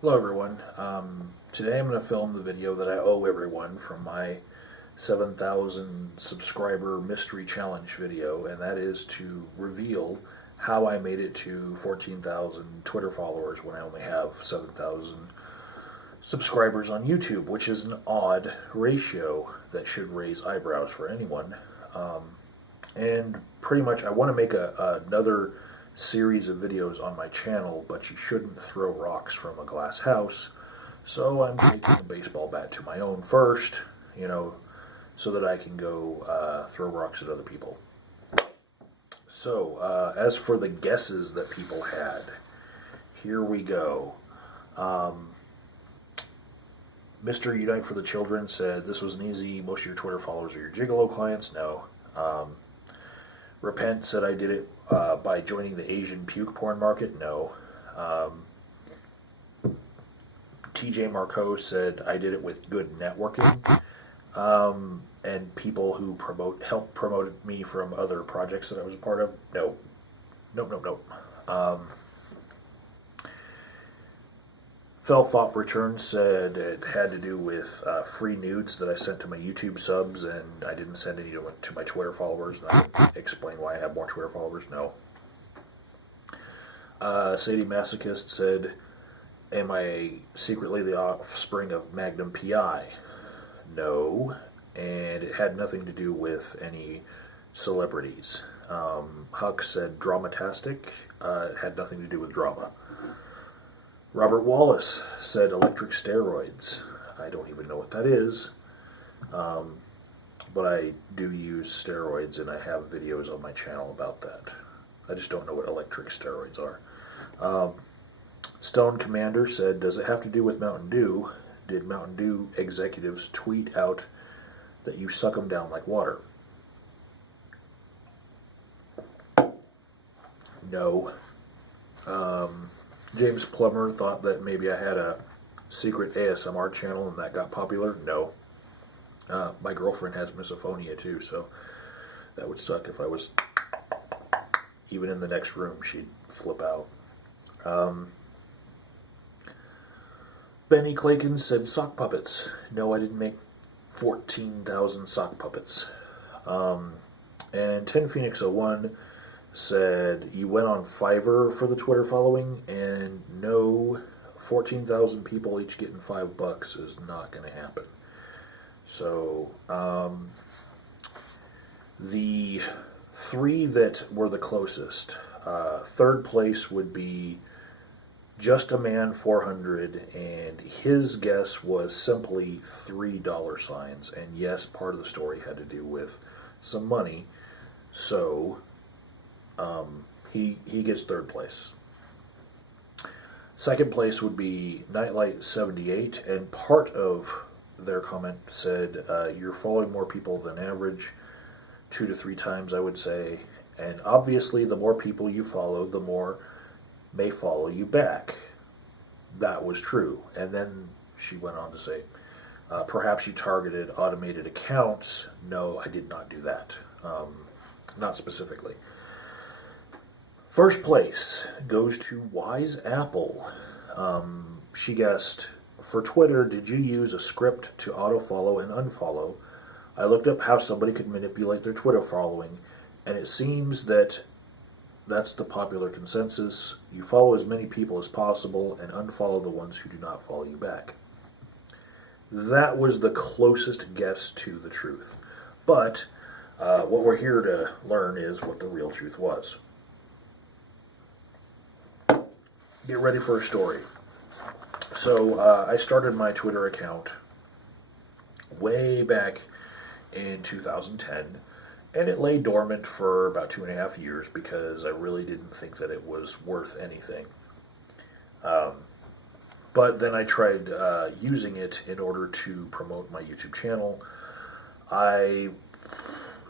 Hello everyone. Today I'm going to film the video that I owe everyone from my 7,000 subscriber mystery challenge video, and that is to reveal how I made it to 14,000 Twitter followers when I only have 7,000 subscribers on YouTube, which is an odd ratio that should raise eyebrows for anyone. And pretty much I want to make another series of videos on my channel, but you shouldn't throw rocks from a glass house. So I'm taking a baseball bat to my own first, so that I can go throw rocks at other people. So, as for the guesses that people had, here we go. Mr. Unite for the Children said this was an easy, most of your Twitter followers are your Gigolo clients. No. Repent said I did it by joining the Asian puke porn market. No. TJ Marco said I did it with good networking. And people who helped promote me from other projects that I was a part of. No. Nope. Fell Thought Return said it had to do with free nudes that I sent to my YouTube subs, and I didn't send any to my Twitter followers. And I can explain why I have more Twitter followers. No. Sadie Masochist said, am I secretly the offspring of Magnum PI? No. And it had nothing to do with any celebrities. Huck said dramatastic. It had nothing to do with drama. Robert Wallace said electric steroids. I don't even know what that is. But I do use steroids, and I have videos on my channel about that. I just don't know what electric steroids are. Stone Commander said, does it have to do with Mountain Dew? Did Mountain Dew executives tweet out that you suck them down like water? No. James Plummer thought that maybe I had a secret ASMR channel and that got popular. No. My girlfriend has misophonia too, so that would suck if I was even in the next room. She'd flip out. Benny Claken said sock puppets. No, I didn't make 14,000 sock puppets. And 10 Phoenix 01 said you went on Fiverr for the Twitter following, and no, 14,000 people each getting $5 is not going to happen. So, the three that were the closest, third place would be Just a Man 400, and his guess was simply $3, and yes, part of the story had to do with some money, so he gets third place. Second place would be Nightlight 78, and part of their comment said, you're following more people than average, 2 to 3 times I would say, and obviously the more people you follow, the more may follow you back. That was true. And then she went on to say, perhaps you targeted automated accounts. No, I did not do that. Not specifically. First place goes to WeisApple. She guessed, for Twitter, did you use a script to auto-follow and unfollow? I looked up how somebody could manipulate their Twitter following, and it seems that that's the popular consensus. You follow as many people as possible and unfollow the ones who do not follow you back. That was the closest guess to the truth. But what we're here to learn is what the real truth was. Get ready for a story. So I started my Twitter account way back in 2010, and it lay dormant for about 2.5 years because I really didn't think that it was worth anything. But then I tried using it in order to promote my YouTube channel. I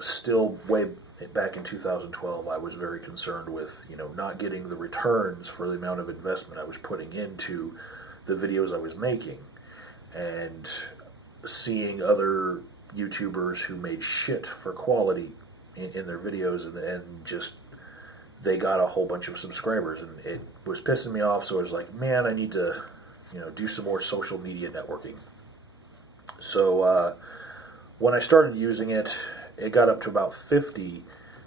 still, way back in 2012, I was very concerned with, not getting the returns for the amount of investment I was putting into the videos I was making, and seeing other YouTubers who made shit for quality in their videos, and just they got a whole bunch of subscribers, and it was pissing me off. So I was like, man, I need to do some more social media networking. So when I started using it, it got up to about 50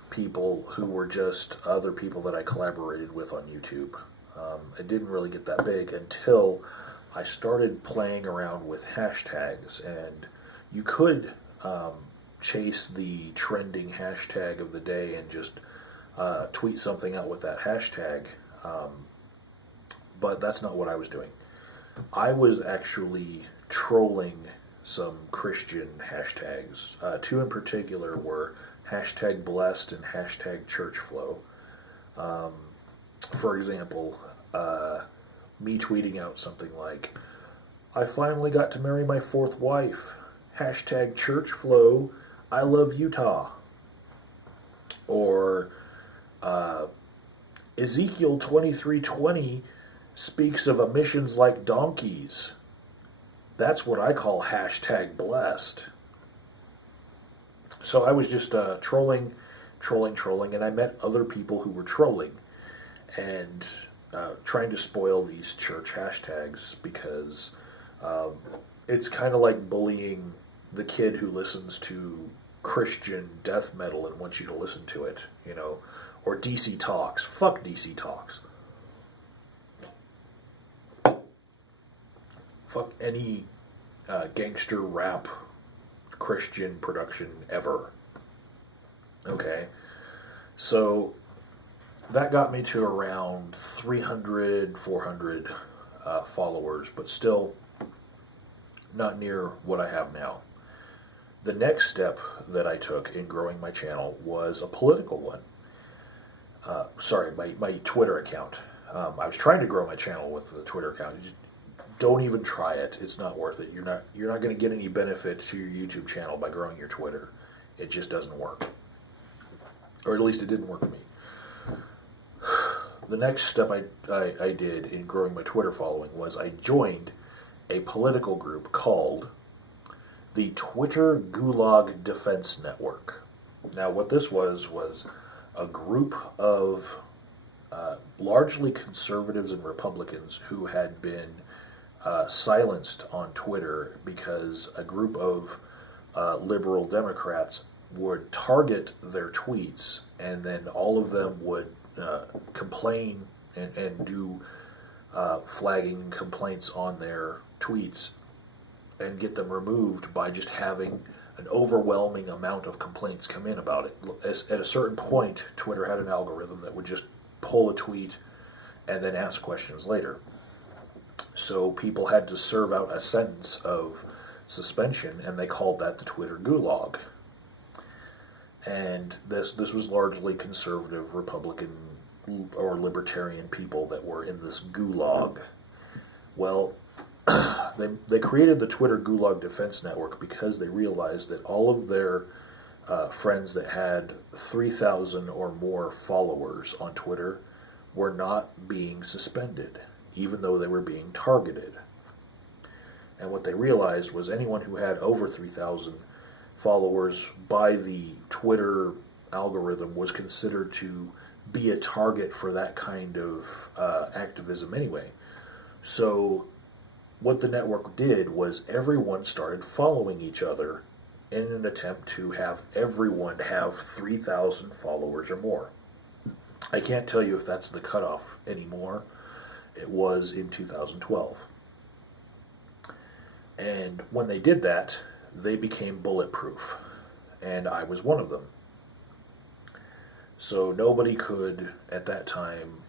people who were just other people that I collaborated with on YouTube. It didn't really get that big until I started playing around with hashtags, and you could chase the trending hashtag of the day and just tweet something out with that hashtag, but that's not what I was doing. I was actually trolling some Christian hashtags. Two in particular were hashtag blessed and hashtag church flow. For example, me tweeting out something like, I finally got to marry my fourth wife. Hashtag church flow. I love Utah. Or Ezekiel 23:20 speaks of emissions like donkeys. That's what I call hashtag blessed. So I was just trolling, and I met other people who were trolling and trying to spoil these church hashtags, because it's kind of like bullying the kid who listens to Christian death metal and wants you to listen to it, or DC Talks. Fuck DC Talks. Fuck any gangster rap Christian production ever. Okay, so that got me to around 300, 400 followers, but still not near what I have now. The next step that I took in growing my channel was a political one. My Twitter account. I was trying to grow my channel with the Twitter account. Don't even try it. It's not worth it. You're not going to get any benefit to your YouTube channel by growing your Twitter. It just doesn't work. Or at least it didn't work for me. The next step I did in growing my Twitter following was I joined a political group called the Twitter Gulag Defense Network. Now, what this was a group of largely conservatives and Republicans who had been silenced on Twitter because a group of liberal Democrats would target their tweets, and then all of them would complain and do flagging complaints on their tweets and get them removed by just having an overwhelming amount of complaints come in about it. At a certain point, Twitter had an algorithm that would just pull a tweet and then ask questions later. So people had to serve out a sentence of suspension, and they called that the Twitter Gulag. And this was largely conservative, Republican, or libertarian people that were in this gulag. Well, they created the Twitter Gulag Defense Network because they realized that all of their friends that had 3,000 or more followers on Twitter were not being suspended, even though they were being targeted. And what they realized was anyone who had over 3,000 followers by the Twitter algorithm was considered to be a target for that kind of activism anyway. So what the network did was everyone started following each other in an attempt to have everyone have 3,000 followers or more. I can't tell you if that's the cutoff anymore. It was in 2012. And when they did that, they became bulletproof, and I was one of them. So nobody could, at that time,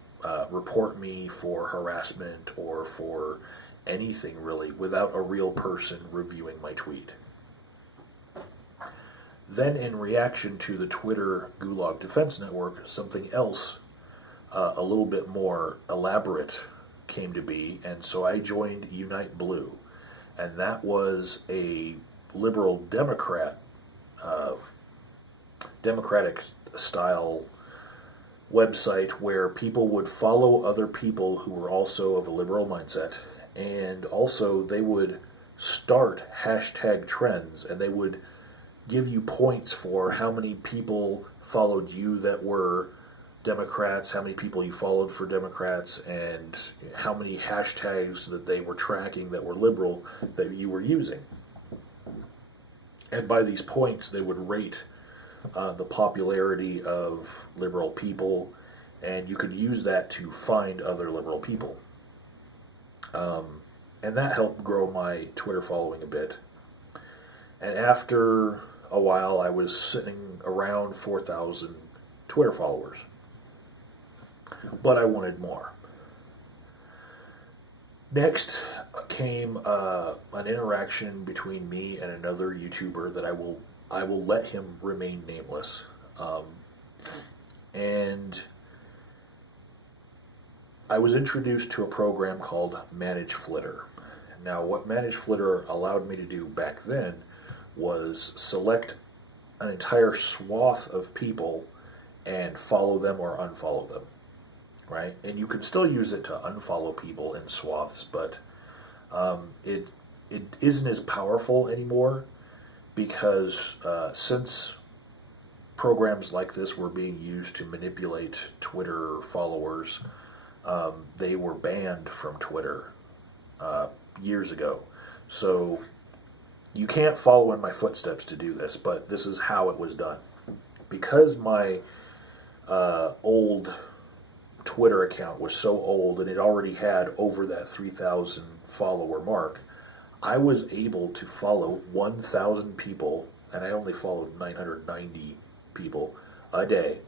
report me for harassment or for anything really without a real person reviewing my tweet. Then, in reaction to the Twitter Gulag Defense Network, something else a little bit more elaborate came to be, and so I joined Unite Blue, and that was a liberal democratic style website where people would follow other people who were also of a liberal mindset, and also they would start hashtag trends, and they would give you points for how many people followed you that were Democrats, how many people you followed for Democrats, and how many hashtags that they were tracking that were liberal that you were using. And by these points, they would rate the popularity of liberal people, and you could use that to find other liberal people. And that helped grow my Twitter following a bit. And after a while, I was sitting around 4,000 Twitter followers. But I wanted more. Next came an interaction between me and another YouTuber that I will let him remain nameless. And I was introduced to a program called Manage Flitter. Now, what Manage Flitter allowed me to do back then was select an entire swath of people and follow them or unfollow them, right? And you can still use it to unfollow people in swaths, but it isn't as powerful anymore because since programs like this were being used to manipulate Twitter followers, they were banned from Twitter years ago. So you can't follow in my footsteps to do this, but this is how it was done. Because my old Twitter account was so old and it already had over that 3,000 follower mark, I was able to follow 1,000 people, and I only followed 990 people a day.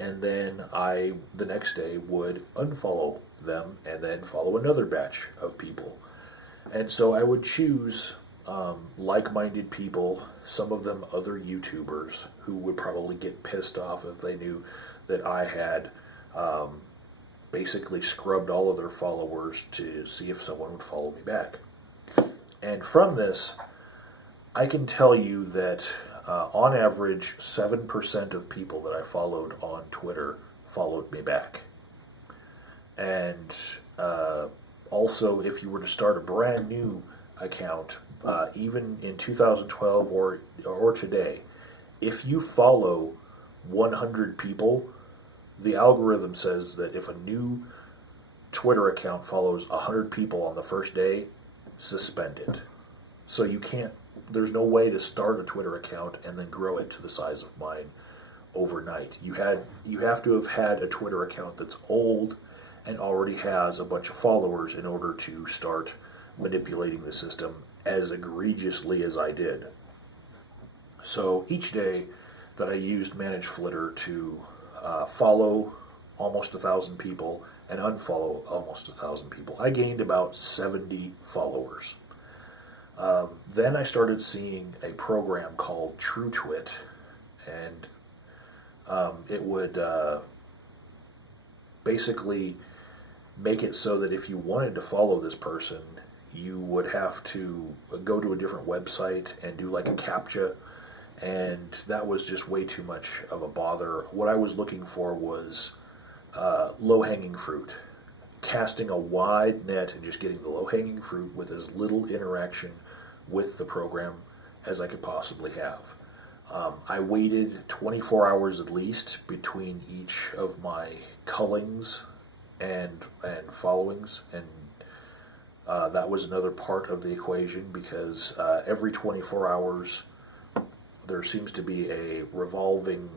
And then I, the next day, would unfollow them and then follow another batch of people. And so I would choose like-minded people, some of them other YouTubers, who would probably get pissed off if they knew that I had basically scrubbed all of their followers to see if someone would follow me back. And from this, I can tell you that on average, 7% of people that I followed on Twitter followed me back. And also, if you were to start a brand new account, even in 2012 or today, if you follow 100 people, the algorithm says that if a new Twitter account follows 100 people on the first day, suspend it. So you can't, there's no way to start a Twitter account and then grow it to the size of mine overnight. You have to have had a Twitter account that's old and already has a bunch of followers in order to start manipulating the system as egregiously as I did. So each day that I used Manage Flitter to follow almost 1,000 people and unfollow almost 1,000 people, I gained about 70 followers. Then I started seeing a program called TrueTwit, and it would basically make it so that if you wanted to follow this person, you would have to go to a different website and do like a CAPTCHA, and that was just way too much of a bother. What I was looking for was low-hanging fruit, casting a wide net and just getting the low-hanging fruit with as little interaction with the program as I could possibly have. I waited 24 hours at least between each of my cullings and followings, and that was another part of the equation because every 24 hours there seems to be a revolving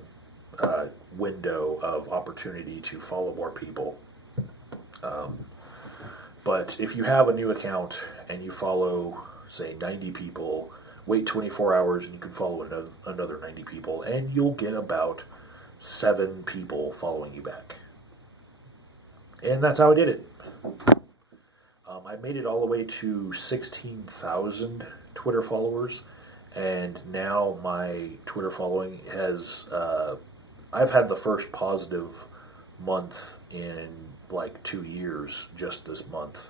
window of opportunity to follow more people. But if you have a new account and you follow, say, 90 people, wait 24 hours and you can follow another 90 people, and you'll get about 7 people following you back. And that's how I did it. I made it all the way to 16,000 Twitter followers, and now my Twitter following has, I've had the first positive month in like 2 years just this month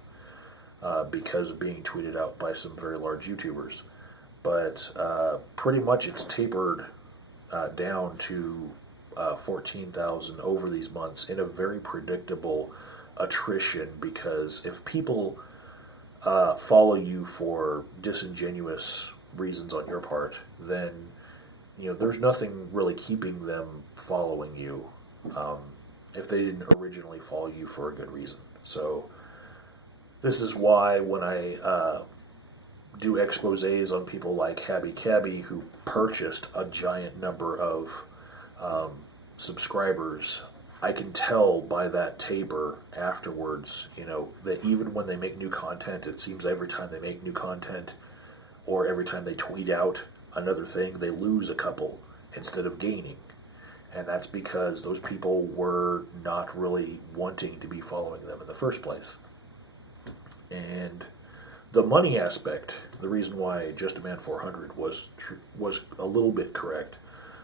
because of being tweeted out by some very large YouTubers. But pretty much it's tapered down to 14,000 over these months in a very predictable attrition, because if people follow you for disingenuous reasons on your part, then there's nothing really keeping them following you. if they didn't originally follow you for a good reason. So this is why when I do exposés on people like Habby Cabby, who purchased a giant number of subscribers, I can tell by that taper afterwards, that even when they make new content, it seems every time they make new content or every time they tweet out another thing, they lose a couple instead of gaining. And that's because those people were not really wanting to be following them in the first place. And the money aspect, the reason why Just a Man 400 was a little bit correct,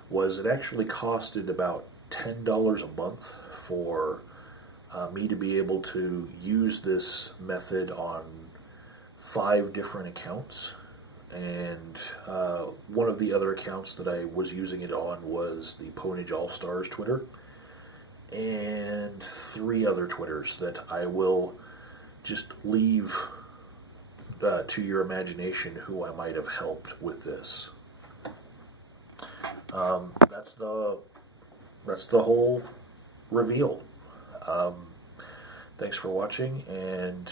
was it actually costed about $10 a month for me to be able to use this method on 5 different accounts. And one of the other accounts that I was using it on was the Ponage All-Stars Twitter, and 3 other Twitters that I will just leave to your imagination who I might have helped with this. That's the whole reveal. Thanks for watching, and